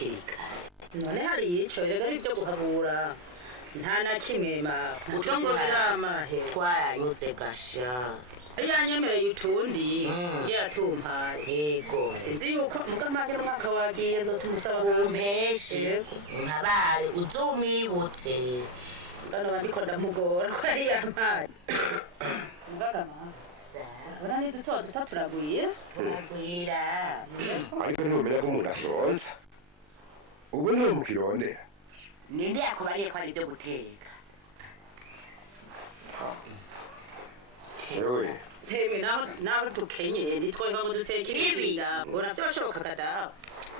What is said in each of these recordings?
hakiri kare none hari ico rero ivyo guhabura nta na kimwe ma muco ngo biramahe twaranyuze gasha yanyemereye utundi yatumpaye yego sinzi yuko mukamage umwaka wagiye nzotumusaba umpeshe nkabare uzumwibutse bano bariko ndamugora ko yari yampaye mugagama ora ni duto turagwira ariko numenya ko umuntu asonza ubu niwe mukirondera ninde yakubariye ko ari ibyo guteka yewe tewe naho dukenye nitwe ngo duteke ibi uravyoshoboka kada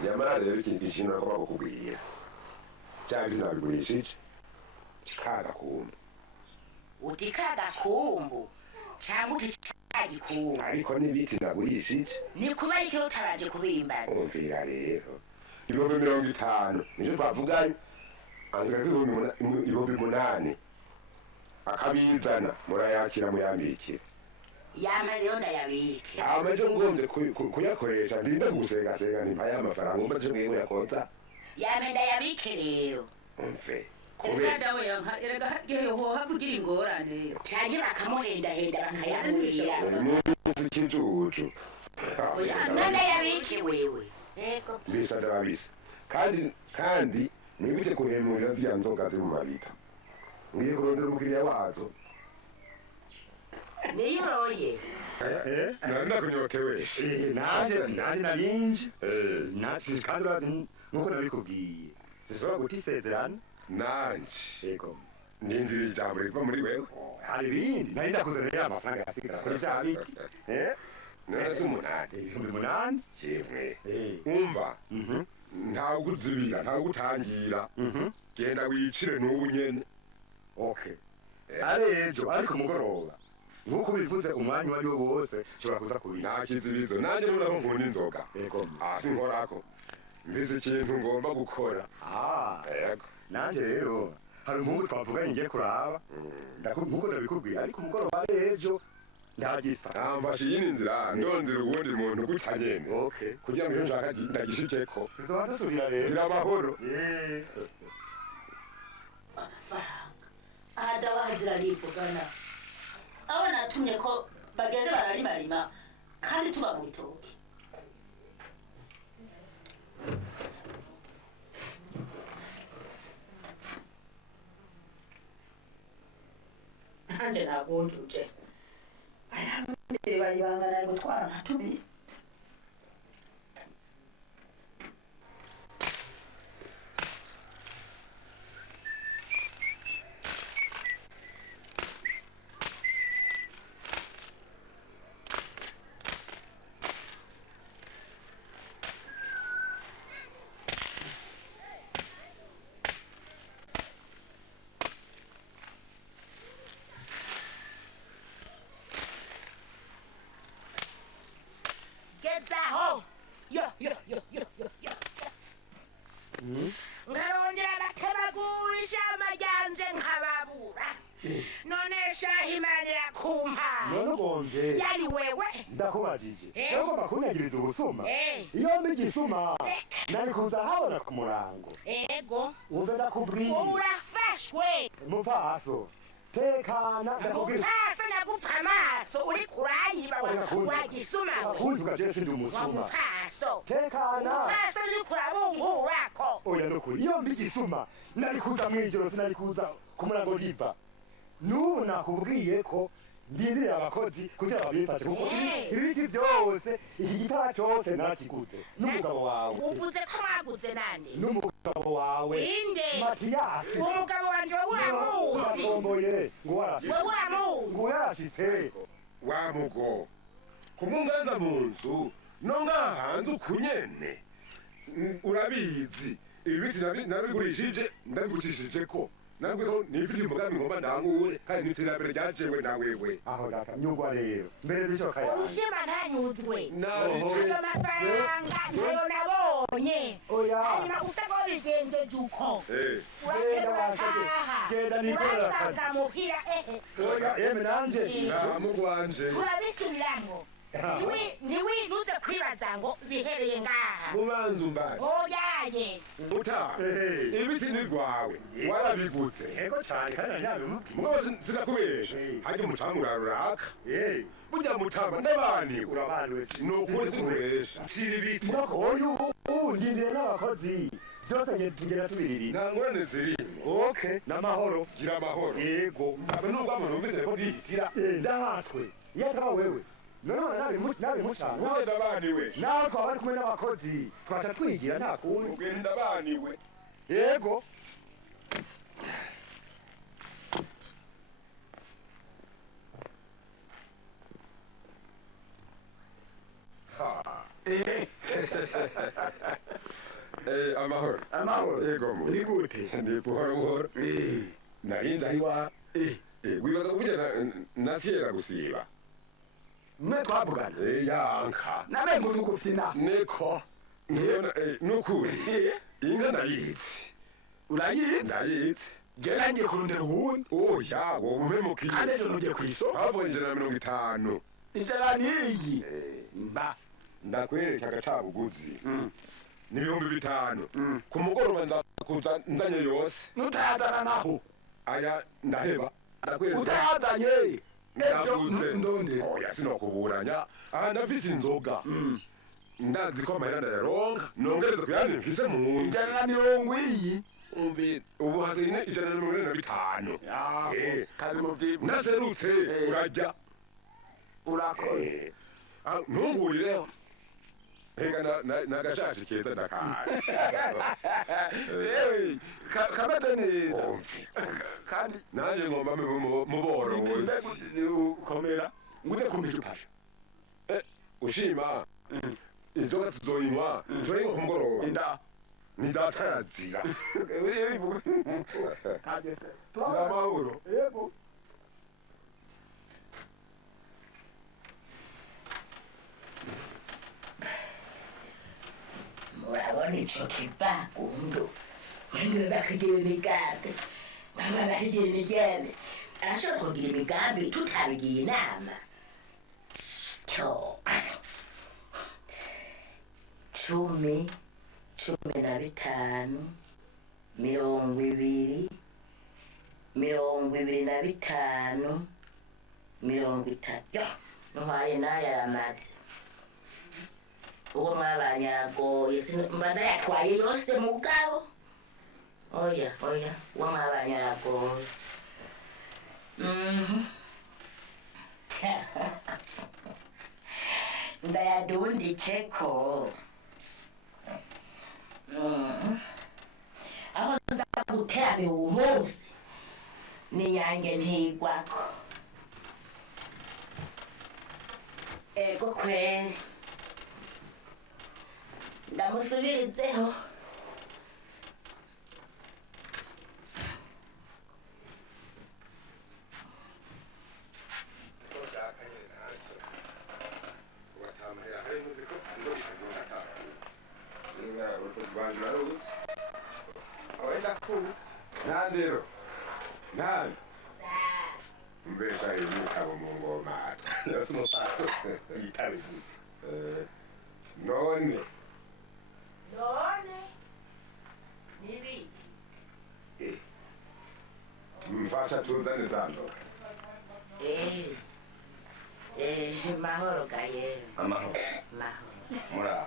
nyamara rero ikintu gishimira ko bakubwira cyangwa sinabigurishije kagakumbu uti kagakumbu cyangwa uti cagikumbu ariko n'ibiti nagurishije ni kuba ariko utabanje kubimbaza umvira rero 50 nijo twavuganye anzira ko 8 akabizana murayakira muyambikira yampa rero ndayabike amaje ngombye kuyakoresha ndinde gusenga ntimpaye amafaranga umbaze ngiye yakonza yampa ndayabike rero umve erega we erega hagiyeho havugira ingorane cyane bakamuhendahenda bakayamurira umunsi kijuju none yabike wewe yego bisa ndabisa kandi mwibite kuhemurira zya nzoga ziri mu mabika ngiye kurondera umukiriya wazo niyoroye ndakunyotewe naje narinje nasi kandi urazi nkuko nabikubwiye zishobora guta isezerano nanje yego nindira ijambo riva muri wewe hari ibindi nari ndakuzanira amafaranga yasigara kuri bya biti nasi 8,000 yemwe umva ntawe uguzibira ntawe ugutangira genda wicire n'ubu nyene okay ejo ariko mugoroba nkuko bivuze umwanya wari wose nshobora kuza kubira nakizibizo nanjye nuraho nkunda inzoga yego sinkorako mbizi ikintu ngomba gukora yego nanje rero hari umuhungu twavuganye ngiye kuraba nkuko ndabikubwiye ariko umugoroba ejo ndagifa namfashe iyi nzira ndondera ubundi muntu gutya nyene okay kugira ngo nshaka ndagishikeko tuzoba dusubira rero gira amahoro ahada bahazira rivugana abo natumye ko bagende bararimarima kandi tuba mu bitoki nanje nagunduje ayarondere bayibangana gutwara nkatumi gezaho yo nkarondera bakabagurisha amajyanje nkababura none shahimanira kumpa none gonje yari wewe ndakubajije rero bakunyagiriza ubusuma iyo mbigisuma nari kuza habona ku murango ego umve ndakubwiye urafashwe muvaso tekana ndakubwiye mupfasa nagupfa amaso uri kuranyiba wagisuma kuntuka jese ndi umusuma mupfaso tekana mupfasa uri kurabungurako oya nukuri iyo mbigisuma nari kuza mwijoro sinari kuza ku murango riva nubu nakubwiye ko ndindiriye abakozi kugira babifashe kuko ibiti byose iki gitara cyose narakiguze n'umugabo wawe uvuze ko mwaguze nande n'umugabo wawe inde Matiyasi umugabo wanje uramuzi uratomboye ngo warashitse wamugo kumunganza mu nzu no ngaha hanze ukunyene urabizi ibiti nabigurishije ndabigurishije ko nangwe ko nifite umugambi ngomba ndangure kandi n'iterambere ryajewe na wewe aho data nyugwa rero mbere zishoka yawe ushima ntanyuzwe narice ayo mafaranga ntayo nabonye oya hanyuma usaba bigenjeje uko genda nikorera akazi urasaza muhira oya yeme nanje namugwanje turabisubiramo ntiwinuze kwibaza ngo bihereye ngaha mubanza umbaye oya yampaye Muta. Ibiti ni rwawe. Warabigutse. yego cyane kandi ntabimubwiye Mugabo sinakubesha. Hajye mucamura ruraka. eh Burya mutama ndabani. urabanuwe Nukuri sinkuresha. Shira ibiti. murako uyu ndindire n'abakozi byose ngiye tugera tubiriri Nta ngorane zirimo. okay n'amahoro Gira amahoro. yego Abe nubwo abantu bumvise ko nihitira. ndahatswe iyo ataba wewe none nabimucana Ugenda baniwe. nawe twaba bari kumwe n'abakozi twaca twigira nta kundi Ugenda baniwe. yego Amahoro. amahoro Yego mu. ni gute Ndi buhoro buhoro. Narinja iwa. Wibaza kugenda nasiyera gusiba. mwe twavugana Yanka. nabe ngo nugufina Neko. Nukuri. Inka ndayitse. urayizi Ndayitse. gera ngiye kurondera uwundi Oya, wowe umemukiye. kandi ejo ntugiye ku isoko Havuye ijana na 50. inzara niyi mba Ndakwereka agacabuguzi. Ni 5,000. Ku mugoroba nzakuza nzanye yose. nutayazana naho Aya ndaheba. Ndakwereka. utayazanye ejo Ndaguze. ndonde Oya sinokuburanya. Aha ndafise inzoga. Ndazi ko amahera ndayaronka. Nongereza kuyandi mfise mu nzu. inzara na 70 Umvi ubu hazine 145. kazi mu byivu Naserutse urajya. urakoze Ntungurireho. Hega nagashaje keza ndakaje. yewe kameze neza Umvi. kandi Nanje ngomba muboro wose. komera ngute kumpisha upasha Ushima. Inzoga tuzoyinywa. Turenga ku mugoroba. inda Ni data yazira. kageze Gira amahoro. yego murabona ico kivagundu ngiwe bakigira imigambi bamwe bakigira imigambi arashobora kugira imigambi tutabigiye inama cyo 10, 15, 20, 25, 30 yo ntwaye n'ayaramaze uwo mwabanye aragoye mba ndayatwaye yose mugabo oya uwo mwabanye aragoye ndayadundikeko aho nza guterana uwo munsi n'inyange ntigwako ego kweli ndamusubirizeho Nandero. Nani. Mbesha ibitabo mu ngoma. Yasimo paso. Yitabe. None. nibi Mfasha tuzane zando. mahoro gaye amahoro mahoro mura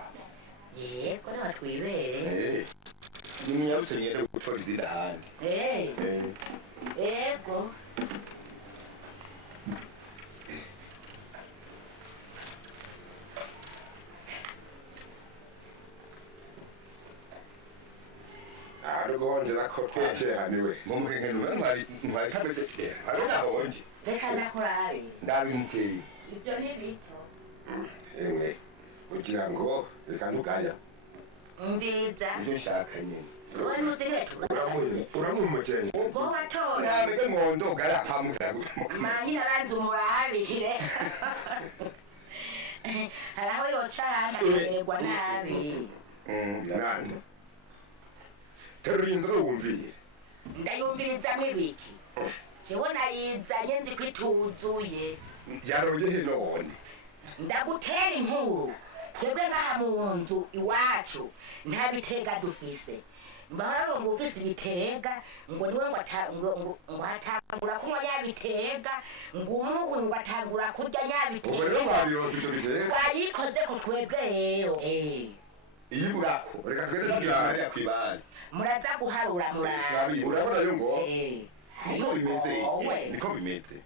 yego rero twibere nimyaruse nyere gutora izindi ahandi ego Arugongera ko twekehaniwe. mumuhehenura ntwari kameze hariho nahonje reka nakurabe ndabimukeye ibyo ni bito Emwe kugira ngo reka ntugaya. nziza ivyo nshaka nyene wowe ntuzire tugaze Uramumukenya. ubwo watora ntabege mwondo garahamura manyi naranze umurabire hari aho yoca ahandi akamererwa nabi Nani. Terura inzoga wumviye. ndayumvirizamwo ibiki jewe narizanye nzi ko ituzuye Yaroye henone. ndagutera inkuru twebwe ngaha mu nzu iwacu nta bitega dufise mbahora ngo ufise ibitega ngo niwe ngo hatangura kunywa nyabitega ngo umuhwi ngo atangura kurya nyabitega ubu rero mwabironse ibyo bitega twayikoze ko twebwe rero iyi burako reka twere tujyane kwibana muraza guharura urabona rero ngo niko bimeze niko bimeze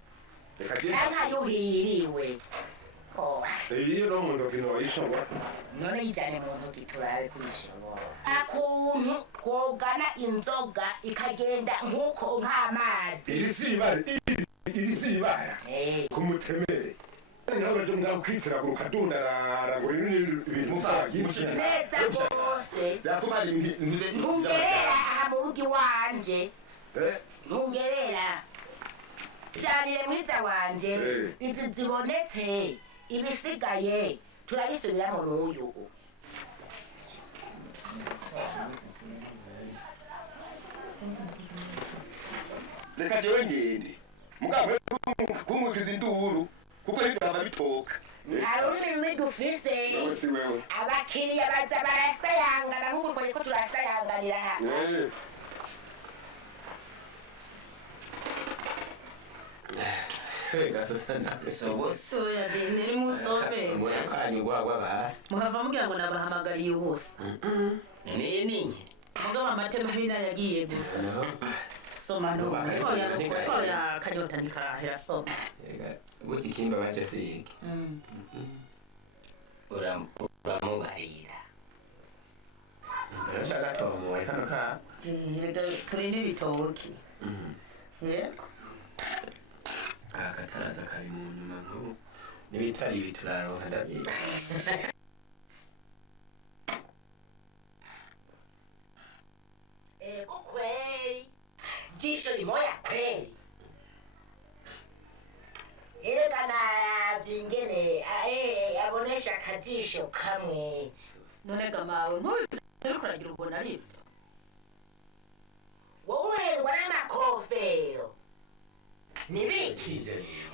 reka canka yuhiriwe iyo no mu nzoga ino wayishobora none yijane mu ntoki turabe kwishobora akuntu twogana inzoga ikagenda nk'uko nk'amazi iri si ibara ku mutemere nawe uraje ngaho kwitira ku rukadundarara ngo ibintu mufagisi neza rwose byatuma ntungerera aha mu rugo iwanje ntungerera janire mwiza wanje izi zibonetse ibisigaye turabisubiramo n'uyu reka jewe ngende mugabo kumwikiza induru kuko hirya bitoka nta rurimi dufise abakiriya baza barasayangana nk'ubu ko turasayanganira hano soya niri musome muhava mugira ngo nabahamagariye bose mugabo amatema hina yagiye gusa soma nuko ya kanyota ntikarahera soma buti kimba baje siki uramubarira ngarashaka tomoye kano ka turi n'ibitoki yego akataraza kari mu nyuma nk'ubu n'ibitari ibi turaronka ndabyiga ego kweli jisho limoya kweli ega navyingene abonesha akajisho kamwe none gamawe nk'ubu turiko uragira ubona ari ivyo wowe uherwa n'amakofero nibiki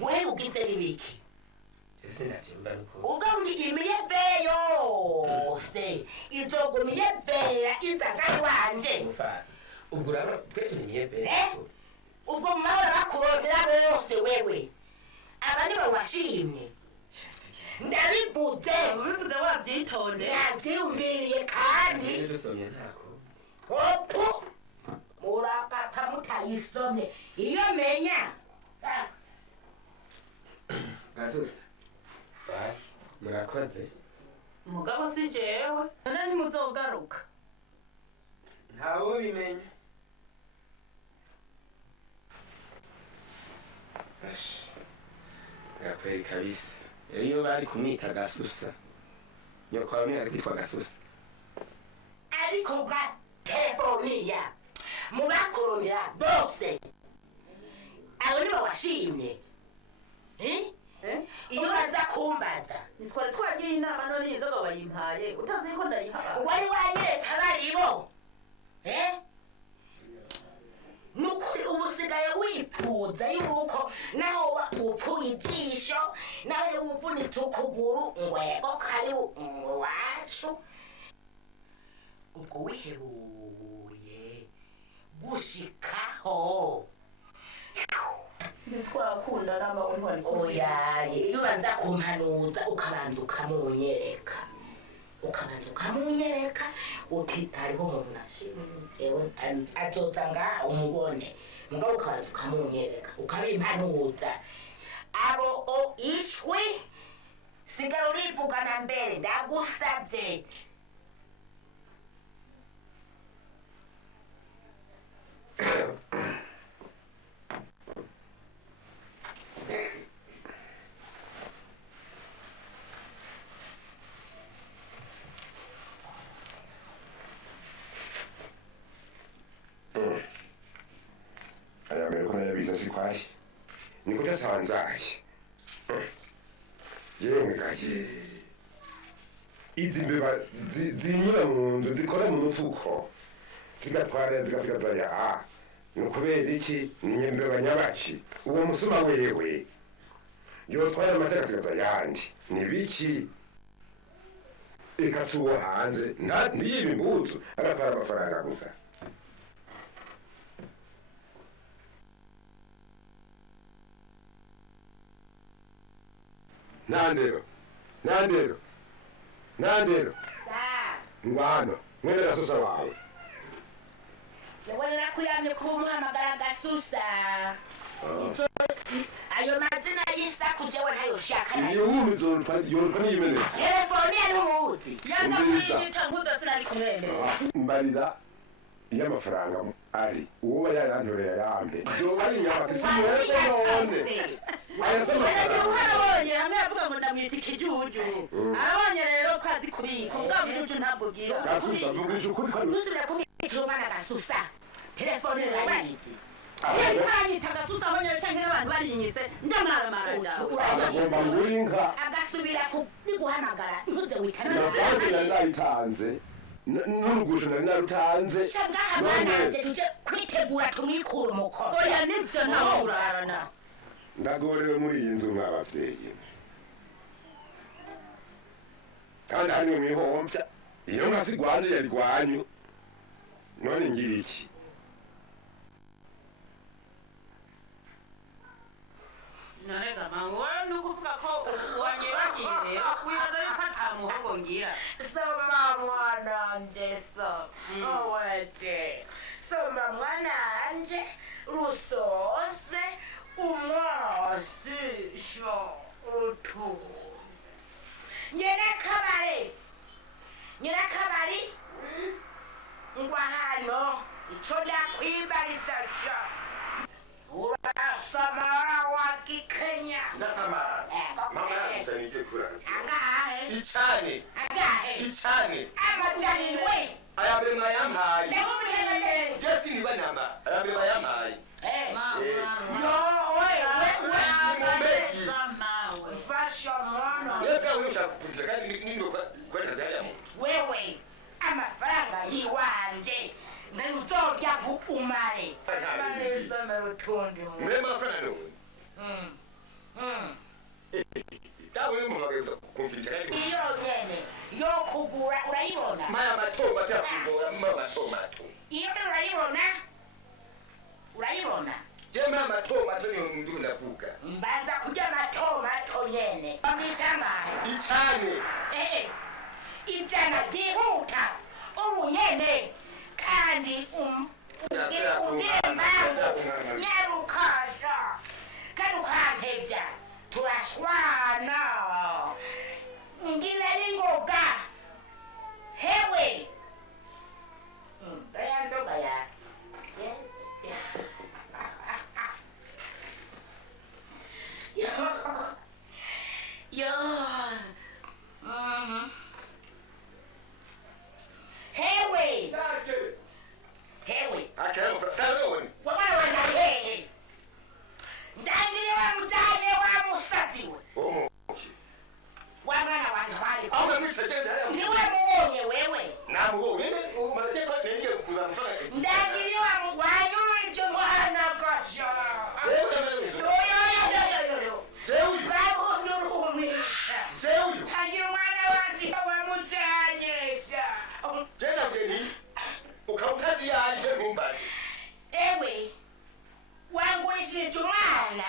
wewe ugize nibiki ese ndavyumva nuko ubwo ndi imiyeve yose izoguma iyevera iza ngari wanje mufasa ubwo urabona twese ni miyeve ubwo mumahoro bakurondera bose wewe aba nibo washimye ndabivuze ubivuze wavyitonde navyiyumviriye kandi dusomye ntako opu murakata mutayisomye iyo menya gasusa bye murakoze mugabo si jewe none ntimuzogaruka ntawe bimenya gakweri kabisa iyo bari kumwita gasusa nyoko wawe ari kwitwa gasusa ariko bwa telefoniya mubakoromera bose abo nibo washimye iyo baza kumbaza nitwari twagiye inama none inzoga wayimpaye utazi ko ndayihaye wari wanyeretse abaribo nukuri ubu usigaye wipfuza yuko naho upfuye ijisho nawe uvunitse ukuguru ngwego kari iwacu ubwo wihebuye gushikaho twakunda n'amawe ntwari oyaye iyo ubanza kumpanuza ukabanza ukamunyereka uti hariho umuntu nashimye azoza ngaha umubone mugabo ukabanza ukamunyereka ukabimpanuza abo ishwi sigara urivugana mbere ndagusavye aya mbere ko nayabiza si kwari niko cyasanzaye yemwe gaye izi mbeba zinyura mu nzu zikora mu mufuko zigatwara zigasigaza ya ni ukubera iki ni imbeba nyabaki uwo musuma wewe yotwara amata agasigaza yandi ni biki eka si uwo hanze ntiyibe imbuzu agatwara amafaranga gusa. Nandero ngwano mwene gasusa wawe jewe nakuyamye kumuhamagara gasusa ayo mazina y'isaku jewe ntayoshaka yoruka niyimenetse telefoni ya n'ubuzi yaza kuyita mpuza sinari kumwene mbarira iyo amafaranga ari uwo yarantoreye ayambe yoba ari inyama simwebwe none arabonye hamwe yavuga ngo ndamwita ikijuju arabonye rero ko azi kubika ubwa bujuju ntabwo bwira gasusa vugisha ukuri kandi ntusubire kumwita umwana gasusa telefoni yayizi yanyita gasusa abonye canke n'abantu barinyise ndamaramara agomba ngurinka agasubira guhamagara ntuze witana navanze nari nayitanze n'urugusho nari narutanze shangaha mwananje tuje kwitegura tumwikura umukono oya nivyo ntaho urarana ndagorewe muri iyi nzu mw'abavyeyi kandi hano mwihomvya iyo nka sigwanje yari gwanyu none ngira iki narega mangu wewe nukuvuga ko wanyebagiye rero wibaza yuko ata muhogo ngira soma mwananje owete soma mwananje rusose umwasisho utu nyirakabari ngwa hano ico ndakwibariza sha urasamara wa Kikenya ndasamara mama yakusanije kurati angahe icane amajani we ayabe mayampaye ndamubwire jesi ni banyamba ayabe mayampaye fasha mwana yega ushaka kuza kandi nindo kwenda kazi yamu wewe amafaranga yiwanje ngaluzorya umare neza narutundi mwe mafaranga dawe mu magaza kumfitira iyo nyene yo kugura urayibona maya matomba cyakugora mama matomba iyo urayibona jema matomba to niyo ndu ndavuga mbanza kurya matombo nyene bamwishangahe icane ijana ryihuta ubu nyene kandi nyarukasha kandi ukampevya turashwana ngira ingoga hewe aya nzoga ya yo hewe akara saloni wabawe na hehe ndangire wa mutane wa musatiwe omo wabana wanjwali aho mwisajeza ya ndiwe muonye wewe namuone umaze kwa nenge kuza mfana ndangire wa mwanyu nje mwana kasha Zewi bravo nurumi Zewi tangira mwana wanje wa mutanyesha tena geni ukautazi yaje ntumbaze ewe wangurishije umwana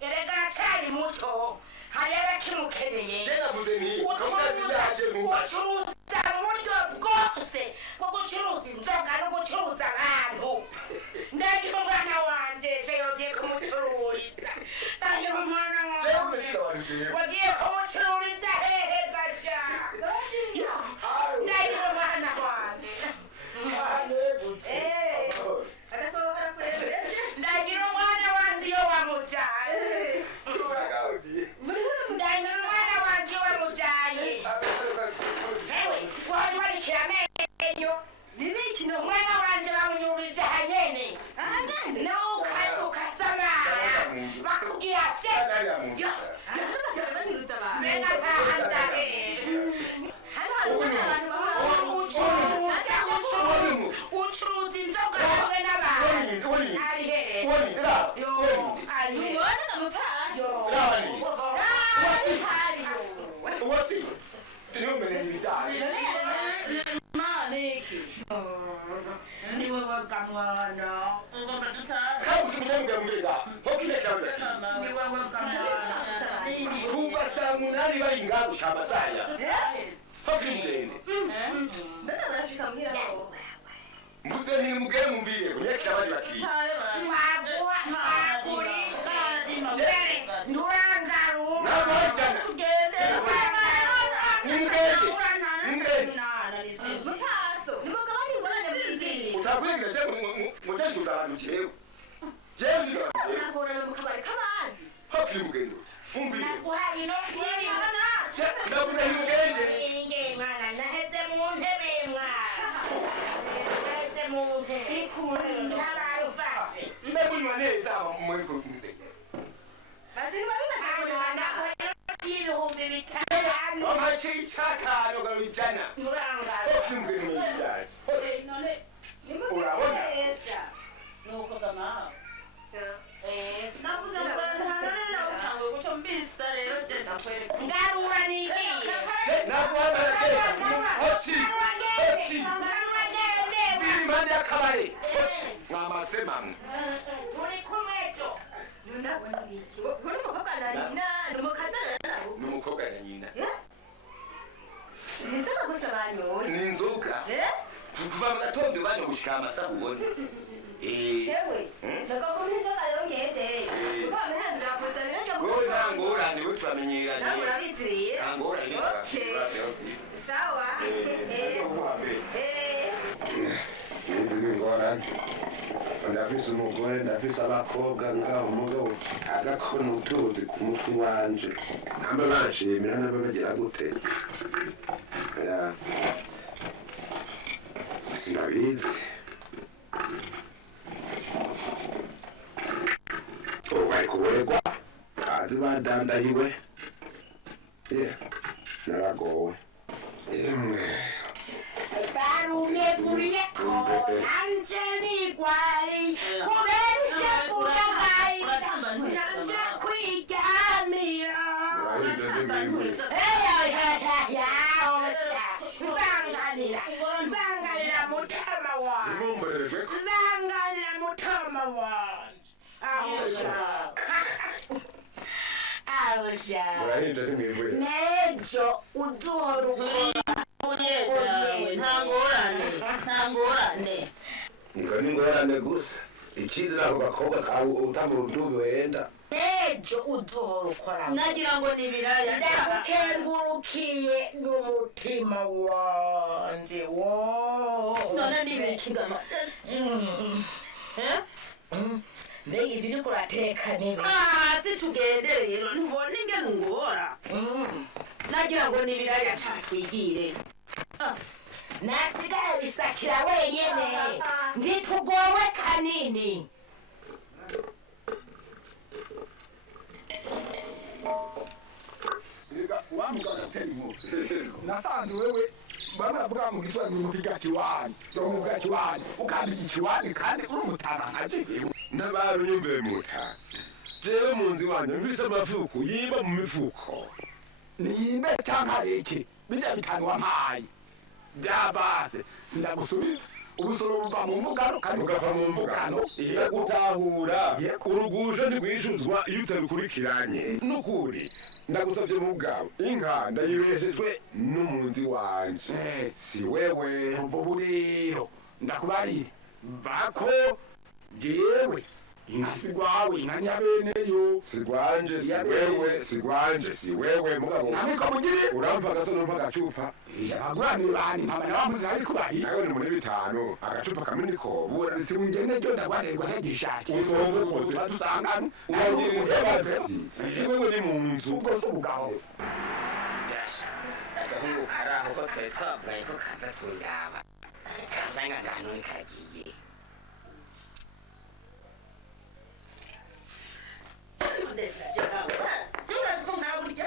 erega acari muto hari abakimukeneye tena muzeni ukautazi yaje ntumbaze ucuruza mu buryo bwose bwo gucuruza inzoga no gucuruza abantu ndagira umwana wanje se yogiye kumucururiza ndagira umwana wanje wagiye kumucururiza hehe gasha ndagira umwana wanje ndagira umwana wanje iyo wamujanye ndagira umwana wanje iyo wamujanye ewe wari warikira amenyo umwana wanje bamunyurije ahanyene nawe ukasamara bakubwira vye menga ntahanza ucuruza inzoga hamwe n'abantu ari hehe ari hehe wasi niume kumenya ibijyanye maniki niwe wakamwana ugomba dutaha kandi ukimubwira mbwira ntukire cyane niwe wakamwana kuva saa munani bari ngaho gushaka saya ntukire mbega barashika mbwira ngo mvuze ntimubwire mumvire kunyekera abandi bakiriya nabaye cyane mukaso nimugabanye ingorane mwizeye utakwiriye mutesha abantu jewe ahorana mu kabari k'abandi hakiri mugendo umvire naguhaye no kwiribona ndavuze ntimugende Inge mwana naheze mu ntebe mwana naheze mu ntebe ntabaye ufashe ndakunywa neza muri kumwe bazirwa bimaze kunana ibihumbi bitanu amace y'icatanu garujana murangara hakiri mugendo mwibyaje none urabona nuko gama navuze ngo ntararira utango guco mbisa rero je ndakwereka ngarura nigiye naguhagarara hoci ziri impande y'akabare hoci mwamasemamwe turi kumwe jo nundabona ibiki uri umukobwa na nyina ni umukazana nabo ni umukobwa na nyina ni inzoga gusa banyoye ni inzoga kuva mu gatondo banye gushika amasaha ubone yewe ndagomba n'inzoga rero ngende kuko bamenhanze bakuzanira ryo wowe nta ngorane we turamenyeranye nawe urabiziriye nta ngorane sawa izi ni ingorane ndafise umugore ndafise abakobwa ngaho umugabo agakona utuzi ku mutwe wanje namba banshimira namba bagira gute sinabizi ubu bari kuboregwa bazi badandahiwe naragowe imwe barumeguriye ko nanje nigwari kubera ishekura ngayita nanje kwiryamira nzanganira mutama wanje nimumborerwe nzanganira mutama wanje aho ushaka aho ushaka murahinda ntimwimburira nejo uduhora ukora nta ngorane izo ni ingorane gusa ikizi ako gakobwa kawe utamura udubi wenda nejo uduhora ukora nagira ngo ni ibiraya ndagukengurukiye n'umutima wanje none ni ibiki ngama mbega ibyo uriko urateka nibi si tugende rero ntubona ingene ungora nagira ngo ni ibiraya cakigire nasigaye bisakira wenyene ntitugowe kanini nasanze wewe baravuga mu giswahili mu kiga kiwani so mu kiga kiwani ukambika ikiwani kandi uri umutana nkaje ntabarunyumve muta jewe munzi wanje mvise amafuko yimba mu mifuko niyimbe canke areke bijya bitanu wampaye byabase sindagusubiza ubusoro buva mu mvugano kandi ugava mu mvugano utahura urugusha ntigwishuzwa iyo utarukurikiranye nukuri ndagusabye mu bwawe inka ndayibeshejwe n'umunzi wanje si wewe umva ubu rero ndakubarire mvako jewe inka sigwawe inka nyabeneyo sigwanje si wewe mugabo namiko mugire uramva agaso numva agacupa abaguraniye bani mpaba nabamuzi ariko bari nawe ni muri bitanu agacupa kamwe niko buraretse wingene ryo ndagwanirwa ntegishaki utongo ukoze badusangana uragira umuhebazi si wewe ni mu nzu ubwo z'ubugabo agahungu kari aho ko twari twavugaye ko kaza kundaba kazanga ngano nikagiye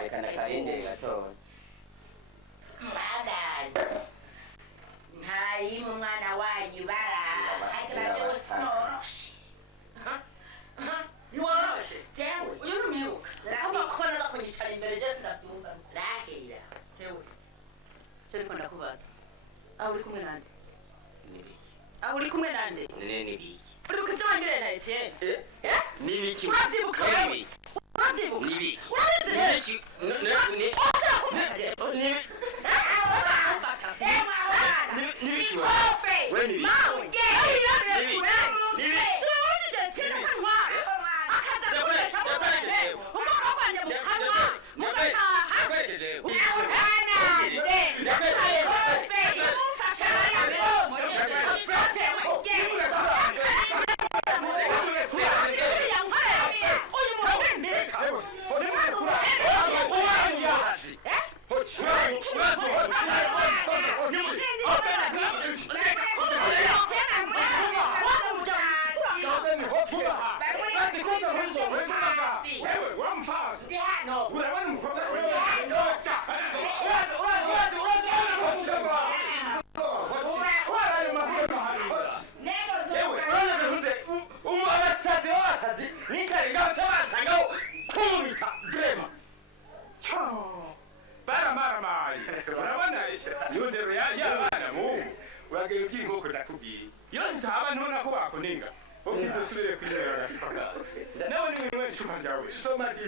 reka nakahindire gatoya mbaganje ntayima umwana wanyu bara hagira byose noroshe ntiworoshe jewe uyu ni umwibuka ahubwo ko naza kunyicara imbere je sinabyumva rahira hewe Ariko ndakubaza. Aho uri kumwe nande? Nibiki. Aho uri kumwe nande? Nibiki. Uribuka ibyo wangireye na Etienne? Nibiki. Urabyibuka wewe? Urabyibuka? Nibiki. Urabizi? Nibiki. Ushaka kumfata? Nibiki. Wewe Nibiki. mawe.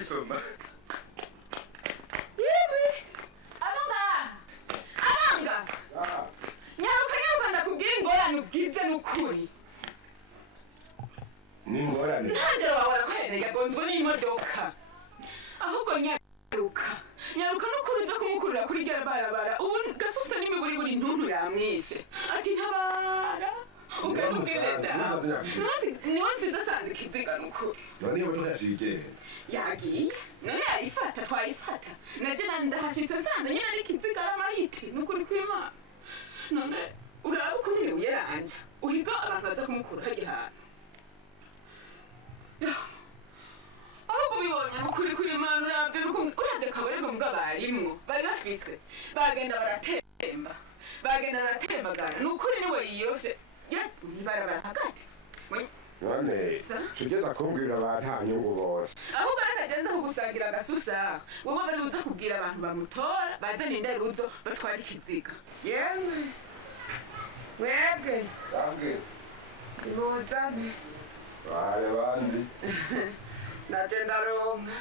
Soma. Abanga. Nyaruka ndakubwira ingorane ubwize n'ukuri. Ni ingorane. Ntange wawe arakorera yagonzwe n'imodoka. Ahubwo nyaruka n'ukuri nza kumukurira kuri rya barabara. Ubu gasufise n'imiburi ntuntu yamwishe. Ati ntabara. Ukanubwire da. Niwe nsize asanze ikiziga n'ukuri. None iyo ntashigere. Yagiye. None ayifata twayifata. Naje ndahashitse asanze nyine ari ikiziga aramayiti n'ukuri kw'Imana. None uraba uko nyine uyeranja. Uhiga abantu baza kumukura hajya hantu. Ahubwo ubibonye n'ukuri kw'Imana urabye uravye kabarego mbwa barimwo bari bafise bagenda baratembagana n'ukuri niwe yiyoshe ntibarabara hagati None tugeza kumbwira abantu nta nyungu bose. ahubwo arakagenza kugusangira agasusa wowe bari uza kubwira abantu bamutora bazana inderuzo batwara ikiziga yemwe mwebwe nimuzane Bale bandi. naje ndaronka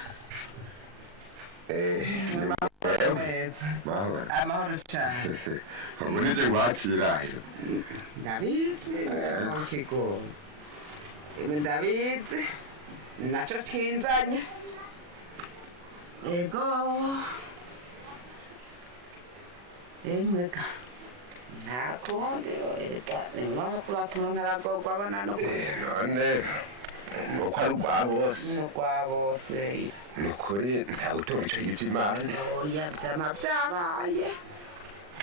amahoro cyane Muri je wakirayo. ndabizi mu kigo ibi ndabizi nacyo kinzanye ego emweka nta kundi reka ni ngombwa kuba tunaragorwa abana no None nuko ari urwa bose. kurwa bose Ni ukuri ntawe utonje iby'Imana. oya byama byabaye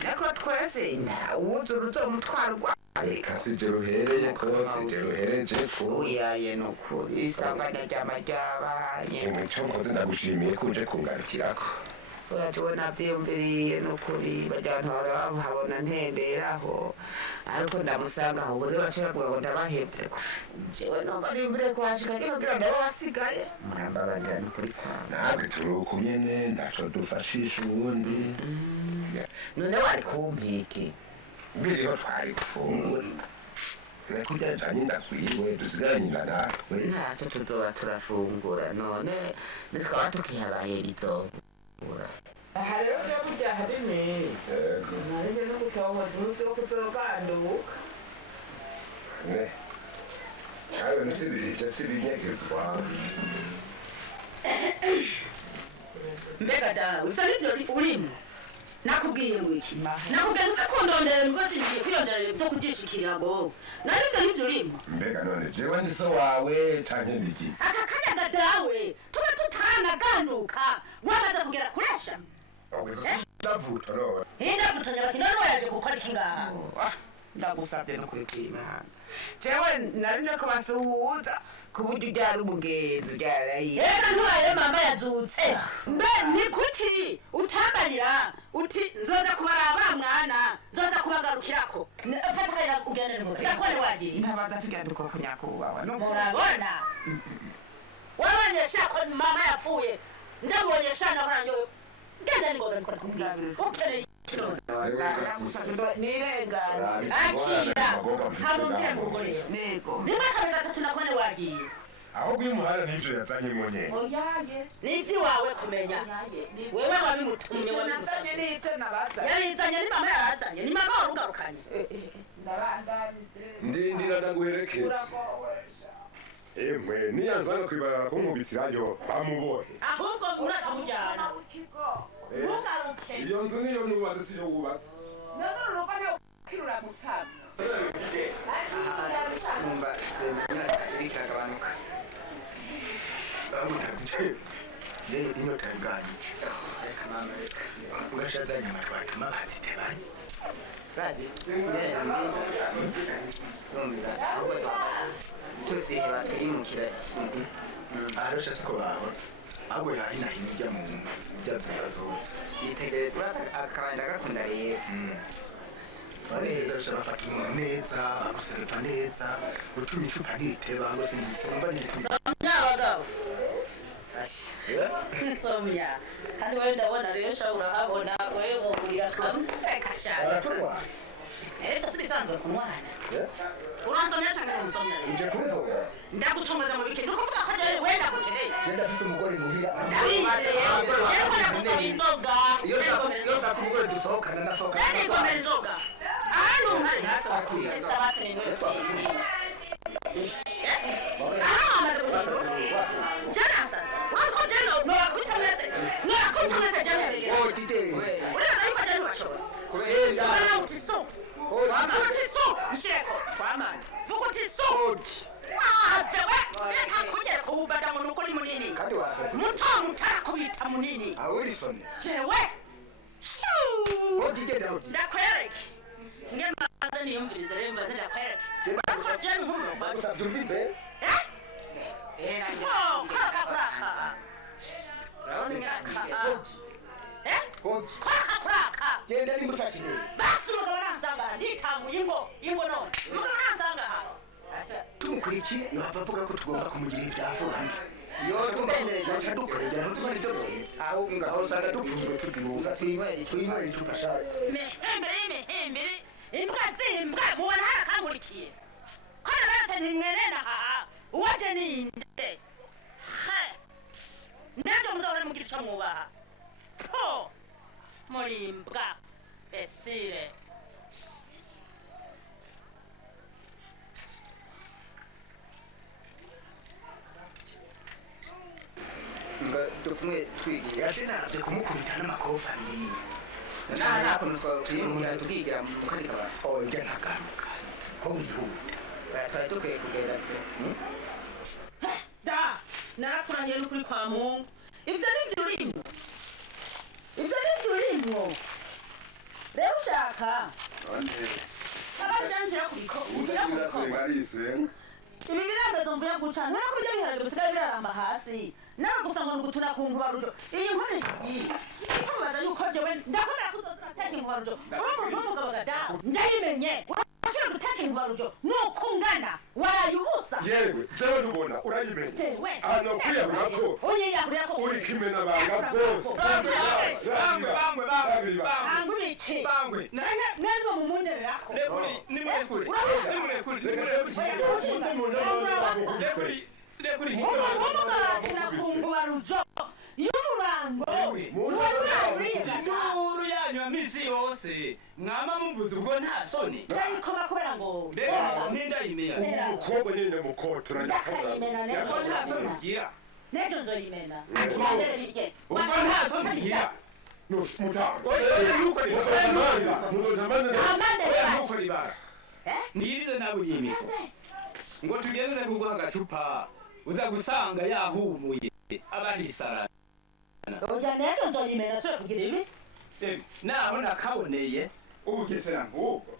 ariko twese ntawuzura uzomutwarwa Reka sije ruhereye kose je ruhereje ko. uyaye ni ukuri isanganya ryama ryabaye Imico mkoze ndagushimiye ko uje kungarukirako. uratuwe navyiyumviriye ni ukuri baryantu bahabona ntemberaho ariko ndamusanga aho buri bace bavuga ngo ndabahevye jewe nomba nimvire kuhashika kino kugira ndabo basigaye murambabarira ni ukuri kwawe Nawe turi uku nyene ndaco dufashisha ubundi. none wari kumpiki Mbiriho twari gufungura. Kurya njanye ndakwiwe dusigaranye inda natwe. ntacyo tuzoba turafungura none nitwaba tukihabaye rizobura aha rero vyo kurya harime narije no gutohoza umunsi wo kuzoganduka Ne. Nawe nusibirije sibinyegezwa. mbega dawe usa n'ivyo urimo nakubwiye ngo iki nakubwiye ngo uze kundondera ibigozi ngiye kwirondera ibyo kujishikira ngo nari ivyo n'ivyo urimo Mbega none jewe ndi so wawe canke ndiki? aka kanyaga dawe tuba tutaranaganduka wamaze kugera kuresha Ogeze ndavuta none. indavutanya bati none waje gukora iki ngaha ndagusabye no kuri kw'Imana jewe nari nje kubasuhuza ku buryo uryari umugenzi uryaraye ega ntubaye mama yazutse mbe ni kuki utambarira uti nzoza kubaraba mwana nzoza kubagarukirako fata kayira ugendere ngo ndakore wagiye ntabaza tuganduka ku nyakubahwa no murabona wabanyesha ko mama yapfuye ndamubonyesha naho nanjye genda ni ngombwa ndikora kumubwira ukeneye nirengana akira hamumvire mu mugore nego rimwe kabiri gatatu nakone wagiye ahubwo uyu muhanda n'ivyo yazanyemo nyene n'ivyo iwawe kumenya wewe wabimutumye nazanye n'ivyo nabazanye yarizanye ni mama yarazanye ni mama warugarukanye ndindira ndaguherekeza emwe niyanzana kwibarara kunkubitirayo bamubohe ahubwo uratamujyana ntugaruke iyo nzu niyo nubatse siyo wubatse none urugo niyo kirura mutama numva semenya irikagabanuka abutazice je inyota nganye reka mama reka ungashazanya amatwati mabazitebanye bazi numva ahubwo tuzihe batwimukira arasha siko baho abo yahina hinijya mu byazozose yitegerezwa akabanja gakunda rero neza bafata umuntu neza baguserva neza utuma icupa ntiriteba ngo sinzisumva nituma nyabagabo nsomya kandi wewe ndabona rero ushobora urahabona wewe wohurira samwe kashaka baraturwa eto sibisanzwe kunwana uransomya cyane unsomya nje kumbo ndagutomeza mu bike nuko vuga ko je wenda gukeneye genda afise umugore muhira yego nakusoma inzoga iyo sa kumugore dusohokana nasohoka yani gomera inzoga ahantu hari sabate ni Janasans, what's what Jano? No, I couldn't message. No, I couldn't message Jano. oh dide Where are you going to show? kubera What is so? What is so? Sheko. What is so? Ah, zewe. Ntakugera kubada mu nukuri munini. kandi wasaze Muto mutakubita munini. awirisoni Jewe. oh dide dawo Ndakwereke. Ngema maze niyumvirize rero mbaze ndakwereke. What's what Jano hano? usabyumvimbe Oh, kraka. hoji Kraka. genda ni mutakine Basi mugabo nansanga nditanguye ingo none. Mugabo nansanga ha. tumukuriki yabavuga ko tugomba kumugira ibyafuranda iyo tugomba dukorera ntuzimara ibyo byahita aho usanga dupfunzwe tuziruka twinywera icupa shaje Mehembere imbwa zimbwa mubona harakangurikiye. Ko nabanze ntimwerena ha. Uwaje ninde? Ha. Ndaje muzahora mugira ico mwubaha. Po. Muri mbwa. Esire. ngo dufumwe twigiye yaje naravye kumukubita n'amakofa abiri nta kuntu twimukira tukigira mu kandi kabara oh njye ntagaruka ho wihuta twari dukwiye kugenda se Da. Narakurahiye n'ukuri kwa Mungu. Ivyo nivyo urimo. Ivyo nivyo urimo. Rero ushaka. Abajanjira kubiko. utagira senga arisenga Ibi birambezo mvuye guca nta kurya biharage bisigaye biraramba hasi. Nawe gusa ngo ngutuna ku nkubarujo. Iyi nkuru iyi. Itubaza yuko jewe ndakora kuzotaka inkubarujo. Umugabo gada. Ndayimenye. Urashobora gutaka inkubarujo. Nukungana. Warayubusa. yewe jewe ntubona urayimenye Jewe. hano kwiyahura ko Uyiyahurira ko. uri kimena banga bwose Anguriki. Bangwe. Nendo mumundererako. Nimurekure. Kubarujo y'umurango Isuru yanyu amisi yose mwama mumvuze ubwo nta soni ndayikoma kubera ngo nindayimenya umukobwa nyine mukotora ko nta soni ugira nejo nzoyimena ubwo nta soni ugira nuko ribara nirize nawe yimifu ngo tugenze kuguha agacupa uza gusanga yahumuye abarisarana oya nejo nzoyimena so kugira ibi naho nakaboneye ubugesera nk'ubwo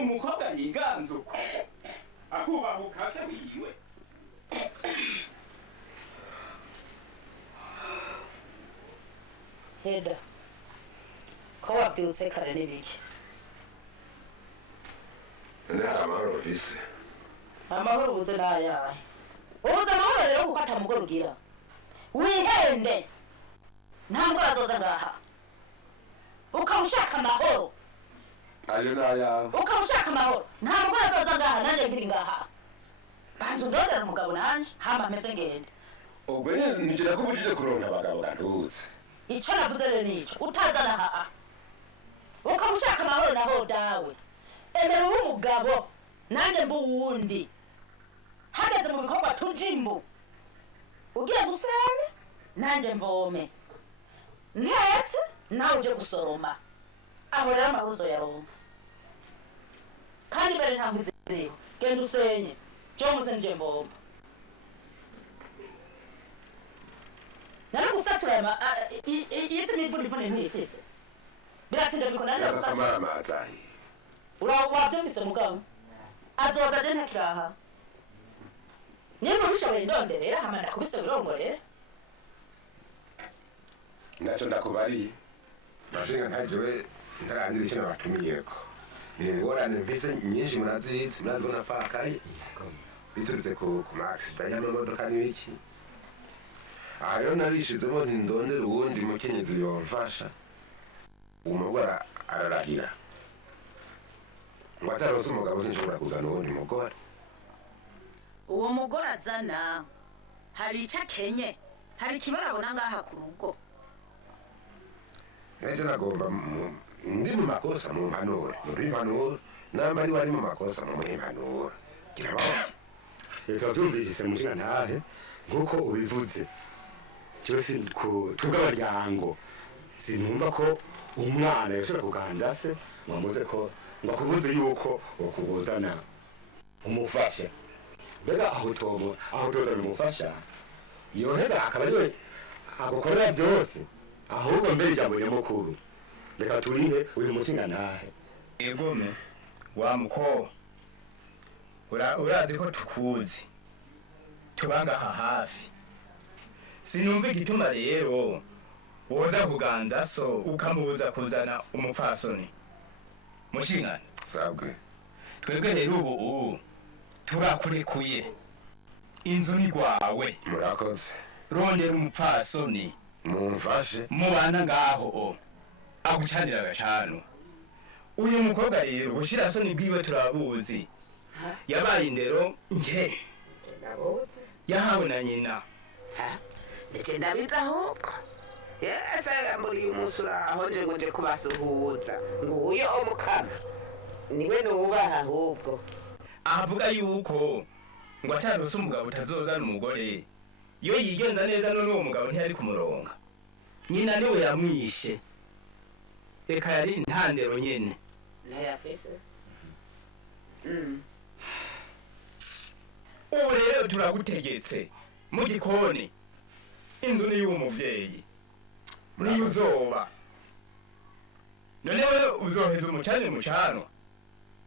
umukobwa yiganze uko akubahuka se wiwe heda ko wabyutse kare n'ibiki nta amahoro bise amahoro ubuze n'ayahe ubuze amahoro rero kuko atamugore ugira wihende nta mugore azoza ngaha ukaba ushaka amahoro ayo n'ayawe ukaba ushaka amahoro nta mugore azoza ngaha nanjye nkiri ngaha banza undondera umugabo nanje hama ameze ngende ubwo nijira ko ubujije kuronka abagabo gantutse ico navuze rero nico utazana haa ukaba ushaka amahoro naho dawe emera ube umugabo nanjye mbe uwundi hageze mu bikorwa tuje imbu ugiye gusenya nanjye mvome ntetse nawe uje gusoroma aho rero amahoro uzoyaronka kandi mbere ntabwo iziziho genda usenye cyose nje mvoma naragusatura isi n'imvune ntiyifise biratinda bikona neza gusatura amazi wabyumvise mugabo azoza je ntakiraha niba bishoboye ndonderera hama ndakubise birongorera naco ndakubariye mashinga ntajewe ntarangira icyo nabatumiyeko ni ingorane mvise nyinshi murazizi murazibona pakaye biturutse ku maagisida y'amamodoka n'ibiki aha rero narishizemo nti ndondera uwundi mukenyezi yomfasha umugore ararahira ngo atarose umugabo sinshobora kuzana uwundi mugore uwo mugore azana hari icyo akenye hari ikibarabona ngaha ku rugo ejo nagomba ndi mu makosa mu mpanuro muri mpanuro namba ari wari mu makosa mu mpanuro kirabaho tuba tumvise mushinga ntahe nk'uko ubivuze cyose tw'abaryango sinumva ko umwana yashobora kuganza se mwamuze ko ngo akubuze yuko ukubuzana umufasha mbega aho toza bimufasha yoheza akaba ariwe agukorera byose ahubwo mbere ijambo nyamukuru reka turihe uyu mushinga ntahe egome wa muko urazi ko tukuzi tubanga aha hafi sinumva igituma rero woza kuganza so ukamubuza kuzana umupfasoni mushingana sabwe twebwe rero ubu turakurekuye inzu ni rwawe murakoze rondera umupfasoni mumfashe mubana ngaho agucanira agacano uyu mukobwa rero gushira soni bwiwe turabuzi yabaye indero nke yahawe na nyina ndetse ndabizi ahubwo yesaga muri uyu munsi uraho nje ngo nje kubasuhuza nguyo umukama niwe nubaha ahubwo avuga yuko ngo atarose umugabo utazozana umugore iyo yigenza neza none uwo mugabo ntiyari kumuronga nyina niwe yamwishe reka yari intandero nyene ntayafise ubu rero turagutegetse mu gikoni inzu ni y'umuvyeyi niyo uzoba none wewe uzoheza umucane mucanwa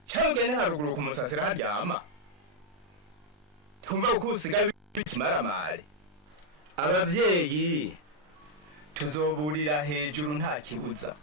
cyangwa ugende haruguru kumusasira haryama tumva uko usigaye bikimaramare abavyeyi tuzoburira hejuru nta kibuza